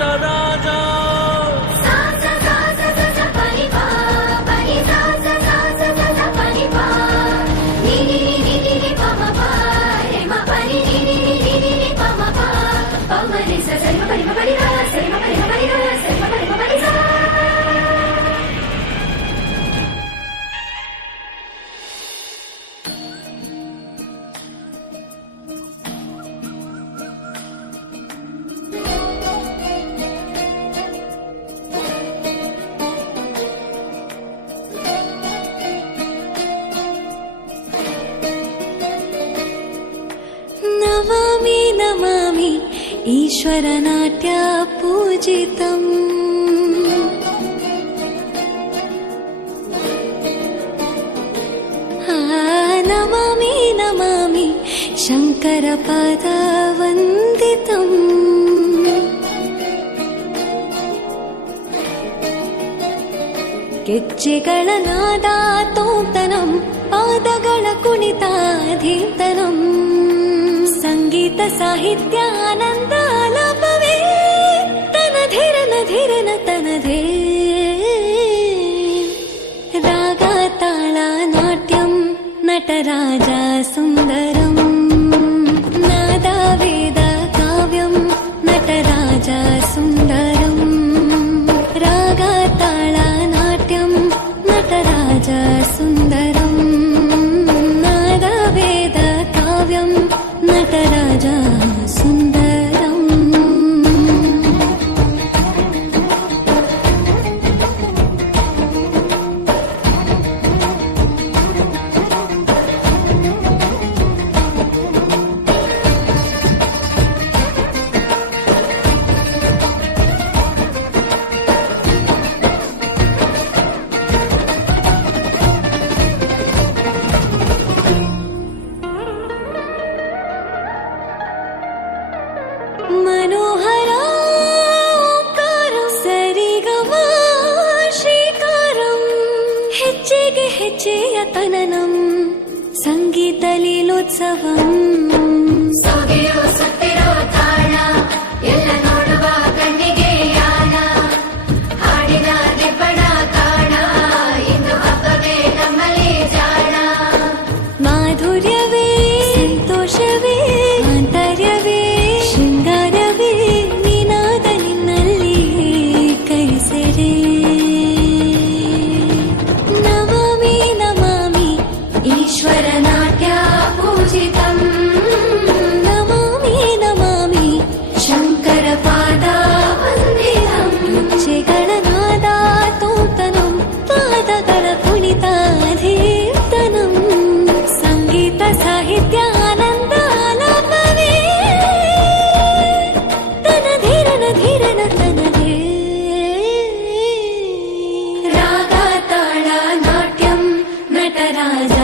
ನಟರಾಜ नमामि नमामि ईश्वरनाट्य पूजितम् नमामि नमामि शङ्करपादवन्दितम् ಗೆಜ್ಜೆಗಳ ನಾದ ತೋಂತನಂ ಪಾದಗಳ ಕುಣಿತಾಧೀತನಂ ಸಂಗೀತ ಸಾಹಿತ್ಯ ಆನಂದ ಆಲಾಪವೇ ತನಧಿರನ ಧಿರನ ತನಧೇ ರಾಗ ತಾಳ ನಾಟ್ಯಂ ನಟರಾಜ ಸುಂದರಂ ನಾದ ವೇದ ಕಾವ್ಯಂ ನಟರಾಜ ಸುಂದರಂ ರಾಗ ತಾಳ ನಾಟ್ಯಂ ನಟರಾಜ ಸುಂದರಂ ನಾದ ವೇದ ಕಾವ್ಯಂ ನಟರಾಜ ಸುಂದರಂ मनोहर सरिगम श्रीकारं ಹೆಜ್ಜೆಗೆ ಹೆಜ್ಜೆಯ ತನನಂ ಸಂಗೀತ ಲೀಲೋತ್ಸವಂ ಸಾಗಿರೋ ಸತ್ತಿರೋ ತಾಣ ಎಲ್ಲ ನೋಡುವ ಕಣ್ಣಿಗೆ ಯಾನ ಹಾಡಿನ ದಿಬ್ಬಣ ಕಾಣ ಇಂದು ಹಬ್ಬವೇ ನಮ್ಮಲ್ಲಿ ಜಾಣ ಮಾಧುರ್ಯವೇ ಸಂತೋಷವೇ ಆಂತರ್ಯವೇ ಶೃಂಗಾರವೇ ನಿನಾದ ನಿನ್ನಲ್ಲಿ ಕೈಸೆರೆ ನಮಾಮಿ ನಮಾಮಿ ಈಶ್ವರನಾಟ್ಯ ಪೂಜಿತಂ ನಮಾಮಿ ನಮಾಮಿ ಶಂಕರ ಪಾದ ವಂದಿತಂ ಗೆಜ್ಜೆಗಳ ನಾದ ತೋಂತನಂ ಪಾದಗಳ ಕುಣಿತಾಧೀರ್ತನಂ ಸಂಗೀತ ಸಾಹಿತ್ಯ ಆನಂದ ಆಲಾಪವೇ ತನಧಿರನ ಧಿರನ ತನಧೇ ರಾಗ ತಾಳ ನಾಟ್ಯಂ ನಟರಾಜ